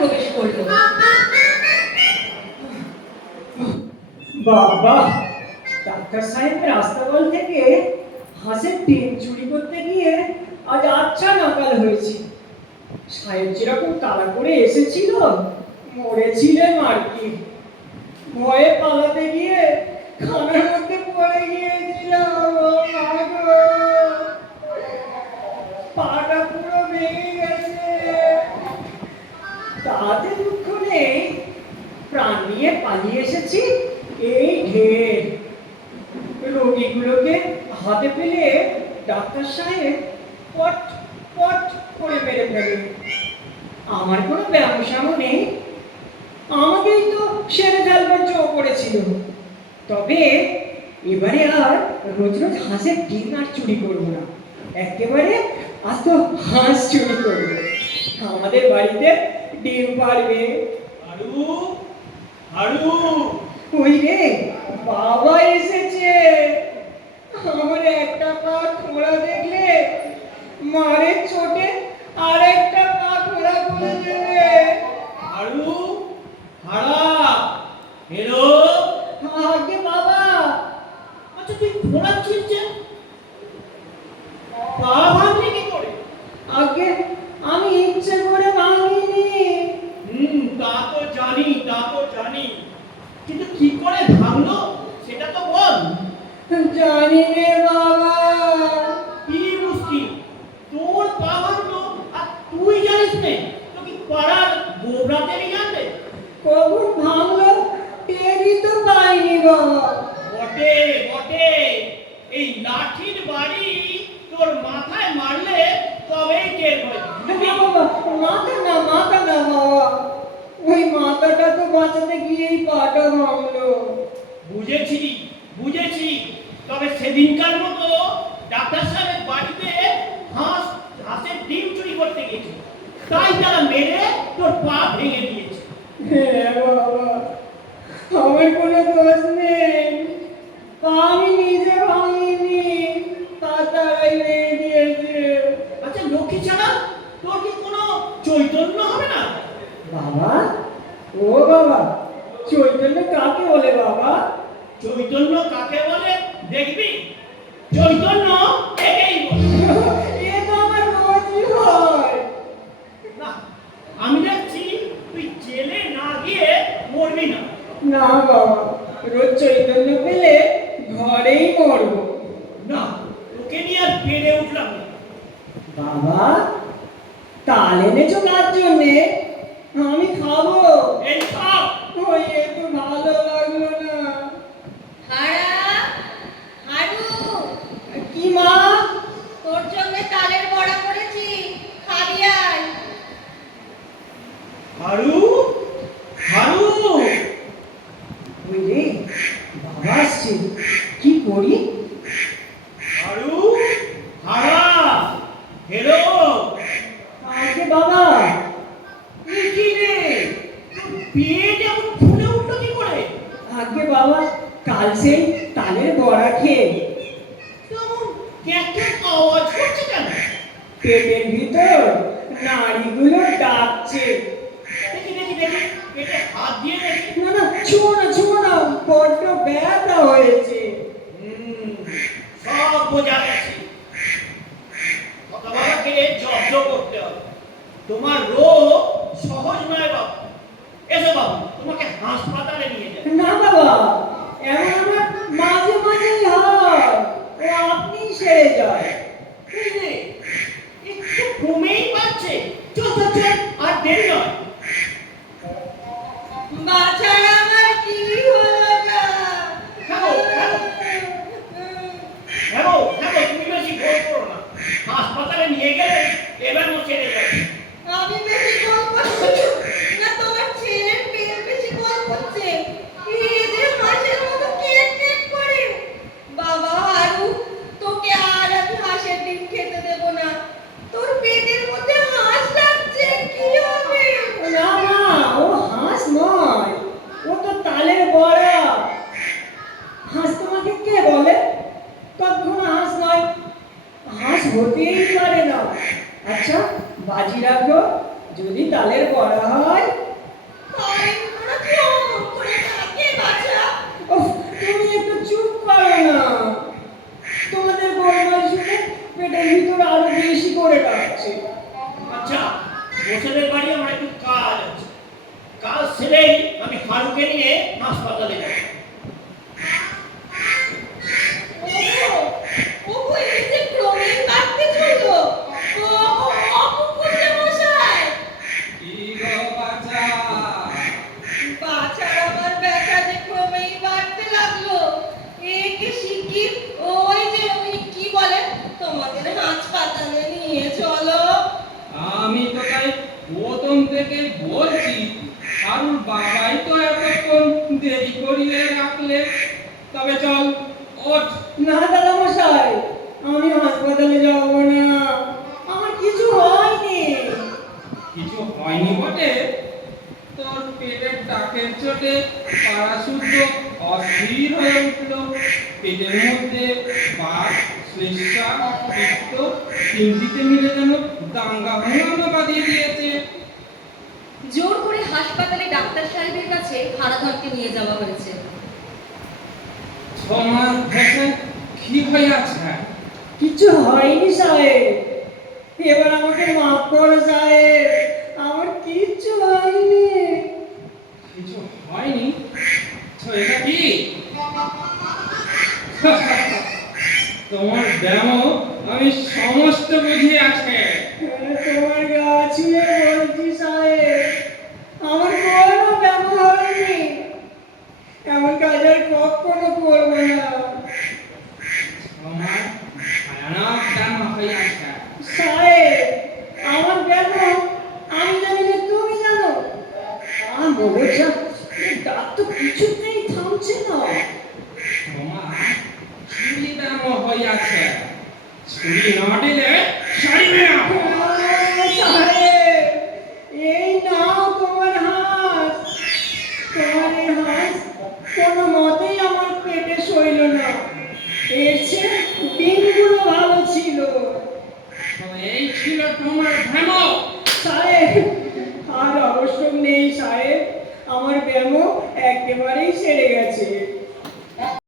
প্রবেশ করলো। বাবা, ডাক্তার সাহেবের আস্তাবল থেকে হাঁসের ডিম চুরি করতে গিয়ে আজ আচ্ছা নাকাল হয়েছি। সাহেব যেরকম তাড়া করে এসেছিল, মরেছিলেন আর কি। ভয়ে পালাতে গিয়ে খানার মধ্যে পড়ে গিয়েছিলাম। ও মা গো, পাটা পুরো ভেঙে গেছে। তাতে দুঃখ নেই, প্রাণ নিয়ে পালিয়ে এসেছি এই ঢের। রোগীগুলোকে হাতে পেলে ডাক্তার সাহেব পট পট করে মেরে ফেলে। আমার কোনো ব্যবসাও নেই, আমাকেই তো সেরে ফেলবার জো করেছিল। তবে এবারে আর রোজ রোজ হাঁসের ডিম আর চুরি করবো না, একেবারে আজ তো হাঁস চুরি করবো। আমাদের বাড়িতে ডিম পারবে। হারু, হারু, ওই রে, বাবা এসেছে। আমার একটা পা খোঁড়া দেখলে মারের চোটে আর একটা পা খোঁড়া করে দেবে। হারু, হারা, এলো। আগে বাবা। আচ্ছা তুই ঘোরাচ্ছিস যে, পা ভাঙলি কি করে? আগে আমি ইচ্ছে করে ভাঙিনি। তা তো জানি, তা তো জানি, কিন্তু কি করে ভাঙলো সেটা তো বল। জানি রে বাবা। কি মুশকিল, তোর পা ভাঙলো আর তুই জানিস নে? তো কি পাড়ার গোবরাতেরই জানবে? কখন ভাঙলো টেরই তো পাইনি বাবা। বটে বটে, এই লাঠির বাড়ি তোর মাথায় মারলে তবেই টের পাবি। বাবা, মাথা না বাবা, ওই মাথাটা তো বাঁচাতে গিয়েই পাটা ভাঙলো। বুঝেছি বুঝেছি, তবে সেদিনকার মতো ডাক্তার সাহেবের বাড়িতে হাঁসের ডিম চুরি করতে গেছে, তাই তারা মেরে তোর পা ভেঙে দিয়েছে। হ্যাঁ বাবা, আমার কোনো দোষ নেই, আমি নিজে ভাঙিনি, তারাই মেরে দিয়েছে। আচ্ছা লক্ষ্মী ছাড়া তোর কি কোনো চৈতন্য হবে না? বাবা, ও বাবা, চৈতন্য কাকে বলে বাবা? চৈতন্য কাকে বলে দেখবি, চৈতন্য একেই বলে। এ তো আমার রোজই হয়। না, আমি দেখছি তুই জেলে না গিয়ে মরবি না। না বাবা, রোজ চৈতন্য পেলে ঘরেই মরবো। না, তোকে নিয়ে আর পেরে উঠলাম না। বাবা, তাল এনেছো কার জন্যে? আমি খাবো। এই সব ওই একটু ভালো লাগলো না। হারা, হারু, কি মা? তোর জন্য তালের বড়া করেছি, খাবি আয়। হারু, হারু, ওই রে, বাবা আসছে, কি করি? হারু, হারা, হেলো। আগে বাবা, কি রে, তোর পেট এমন ফুলে উঠলো কি করে? আগে বাবা, কাল সেই তালের বড়া খেয়ে কেমন ক্যাক ক্যাক আওয়াজ করছে কেন? পেটের ভিতর নাড়িগুলো ডাকছে। দেখি দেখি দেখি, পেটে হাত দিয়ে দেখি। না না, ছুঁয়ো না, বড্ড ব্যথা হয়েছে। সব বোঝা গেছে। বাবাকে জব্দ করতে হবে। তোমার রোগ সহজ নয় বাবু। এসো বাবু, তোমাকে হাসপাতালে নিয়ে যাই। না বাবা, এমন আমার মাঝে মাঝেই হয়, ও আপনি সেরে যায়। এই রে, একটু কমেই পাচ্ছে। চল চল চল, আর দেরি নয়। বাছার আমার কি হলো না? হ্যাঁ হ্যাঁ হ্যাঁ তুমি বেশি ভোর করো না। হাসপাতালে নিয়ে গেলে এবার ও ছেড়ে যাবে। আমি বেশি গোল করছি না, তোমার ছেলের পেট বেশি গোল করছে। এই যে হাঁসের মতো কেট কেট করে। বাবা হারু, তোকে আর আমি হাঁসের ডিম খেতে দেব না। তোর পেটের মধ্যে হাঁস ডাকছে, কি হবে? না মা, ও হাঁস নয়, ও তো তালের বড়া। হাঁস তোমাকে কে বলে? কখনো হাঁস নয়, হাঁস হতেই পারে না। করা হয়। আরে ওরা কেমন করে থাকে বাছা? উফ, তুমি একটু চুপ করো না। তোমাদের গোলমাল শুনে পেটের ভিতর আরো বেশি করে ডাকছে। আচ্ছা, বসেদের বাড়ি আমার একটু কাজ আছে। কাজ সেরেই আমি হারুকে নিয়ে হাসপাতালে যাব। ওগো, ওগো, এই যে ক্রমেই বাড়তে চললো। ওগো, অপুকুটে মশাই। কি গো বাছা? বাছার আমার ব্যথা যে ক্রমেই বাড়তে লাগলো। একে শিগগির ওই যে ওই কি বলে তোমাদের হাসপাতালে নিয়ে চলো। আমি তো তাই প্রথম থেকে বলছি, হারুর বাবাই তো এতক্ষণ দেরি করিয়ে রাখলে। তবে চল, ওঠ। না দাদা মশাই, আমি হাসপাতালে যাব না। আমার কিছু হয়নি। কিছু হয়নি বটে, তোর পেটের টাকের চোটে পাড়া শুদ্ধ অস্থির হয়ে উঠল। পেটের মধ্যে বাত, শ্লেষ্মা, পিত্ত তিনটিতে মিলে যেন দাঙ্গা হাঙ্গামা বাঁধিয়ে দিয়েছে। জোর করে হাসপাতালে ডাক্তার সাহেবের কাছে হারাধনকে নিয়ে যাওয়া হয়েছে। তোমার দেশে কি হইয়াছে? কিছু হয়নি সাহেব, এবার আমাকে মাফ করো সাহেব, আমার কিচ্ছু হয়নি। কিছু হয়নি তো এটা কি? তোমার ব্যায়াম আমি সমস্ত বুঝে আছে। তোমার গা ছুঁয়ে বলছি সাহেব, আমার কোনো ব্যামো হয়নি। এমন কাজ আর কখনো করবো না। তোমার ভয়ানক ব্যায়াম হইয়াছে। সাহেব, আমার ব্যামো আমি জানি না, তুমি জানো? মজা, দাঁত তো কিছুতেই থামছে না। তোমার ছুরি ব্যায়াম হইয়াছে। ছুরি না দিলে সারিবে না। সাহেব, এই নাও তোমার হাঁস। তোমার এই হাঁস কোনো মতেই আমার পেটে সইল না। এর চেয়ে দিনগুলো ভালো ছিল। তো এই ছিল তোমার ব্যায়াম। সাহেব, আর আবশ্যক নেই সাহেব, আমার ব্যায়াম একেবারেই সেরে গেছে।